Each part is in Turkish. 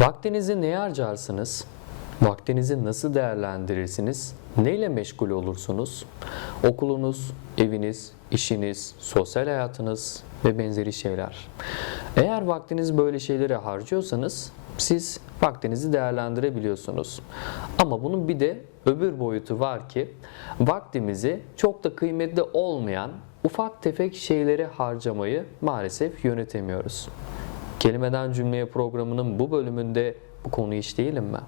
Vaktinizi neye harcarsınız? Vaktinizi nasıl değerlendirirsiniz? Neyle meşgul olursunuz? Okulunuz, eviniz, işiniz, sosyal hayatınız ve benzeri şeyler. Eğer vaktinizi böyle şeylere harcıyorsanız siz vaktinizi değerlendirebiliyorsunuz. Ama bunun bir de öbür boyutu var ki vaktimizi çok da kıymetli olmayan ufak tefek şeylere harcamayı maalesef yönetemiyoruz. Kelimeden Cümleye programının bu bölümünde bu konuyu işleyelim mi?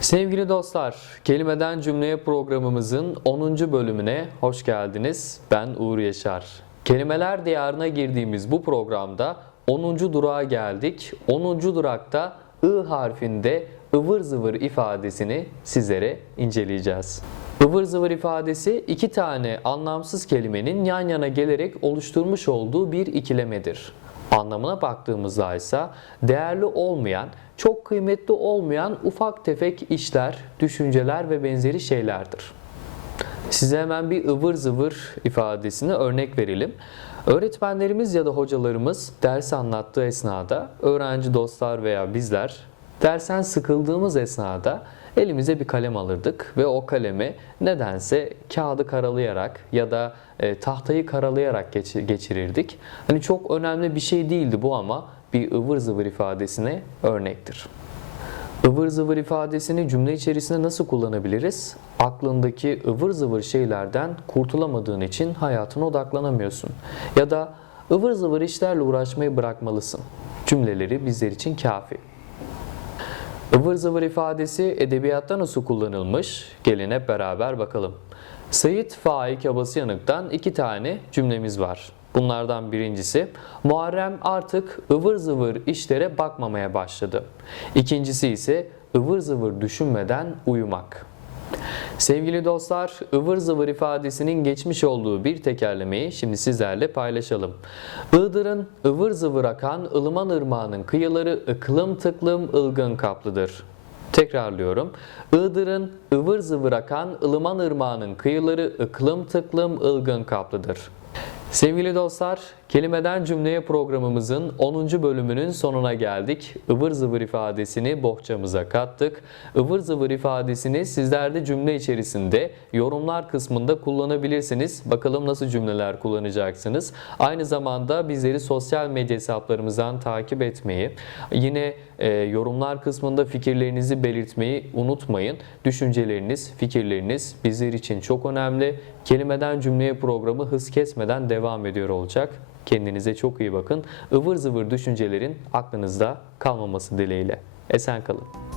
Sevgili dostlar, Kelimeden Cümleye programımızın 10. bölümüne hoş geldiniz. Ben Uğur Yaşar. Kelimeler diyarına girdiğimiz bu programda 10. durağa geldik. 10. durakta I harfinde ıvır zıvır ifadesini sizlere inceleyeceğiz. Ivır zıvır ifadesi iki tane anlamsız kelimenin yan yana gelerek oluşturmuş olduğu bir ikilemedir. Anlamına baktığımızda ise değerli olmayan, çok kıymetli olmayan ufak tefek işler, düşünceler ve benzeri şeylerdir. Size hemen bir ıvır zıvır ifadesini örnek verelim. Öğretmenlerimiz ya da hocalarımız ders anlattığı esnada öğrenci dostlar veya bizler dersen sıkıldığımız esnada elimize bir kalem alırdık ve o kalemi nedense kağıdı karalayarak ya da e, tahtayı karalayarak geç- geçirirdik. Hani çok önemli bir şey değildi bu ama bir ıvır zıvır ifadesine örnektir. Ivır zıvır ifadesini cümle içerisinde nasıl kullanabiliriz? Aklındaki ıvır zıvır şeylerden kurtulamadığın için hayatına odaklanamıyorsun. Ya da ıvır zıvır işlerle uğraşmayı bırakmalısın. Cümleleri bizler için kafi. Ivır zıvır ifadesi edebiyatta nasıl kullanılmış? Gelin hep beraber bakalım. Sayit Faik Abasıyanık'tan iki tane cümlemiz var. Bunlardan birincisi Muharrem artık ıvır zıvır işlere bakmamaya başladı. İkincisi ise ıvır zıvır düşünmeden uyumak. Sevgili dostlar, ıvır zıvır ifadesinin geçmiş olduğu bir tekerlemeyi şimdi sizlerle paylaşalım. Iğdır'ın ıvır zıvır akan ılıman ırmağının kıyıları ıklım tıklım ılgın kaplıdır. Tekrarlıyorum. Iğdır'ın ıvır zıvır akan ılıman ırmağının kıyıları ıklım tıklım ılgın kaplıdır. Sevgili dostlar, Kelimeden Cümleye programımızın 10. bölümünün sonuna geldik. Ivır zıvır ifadesini bohçamıza kattık. Ivır zıvır ifadesini sizler de cümle içerisinde yorumlar kısmında kullanabilirsiniz. Bakalım nasıl cümleler kullanacaksınız. Aynı zamanda bizleri sosyal medya hesaplarımızdan takip etmeyi, yine e, yorumlar kısmında fikirlerinizi belirtmeyi unutmayın. Düşünceleriniz, fikirleriniz bizler için çok önemli. Kelimeden Cümleye programı hız kesmeden devam ediyor olacak. Kendinize çok iyi bakın. Ivır zıvır düşüncelerin aklınızda kalmaması dileğiyle. Esen kalın.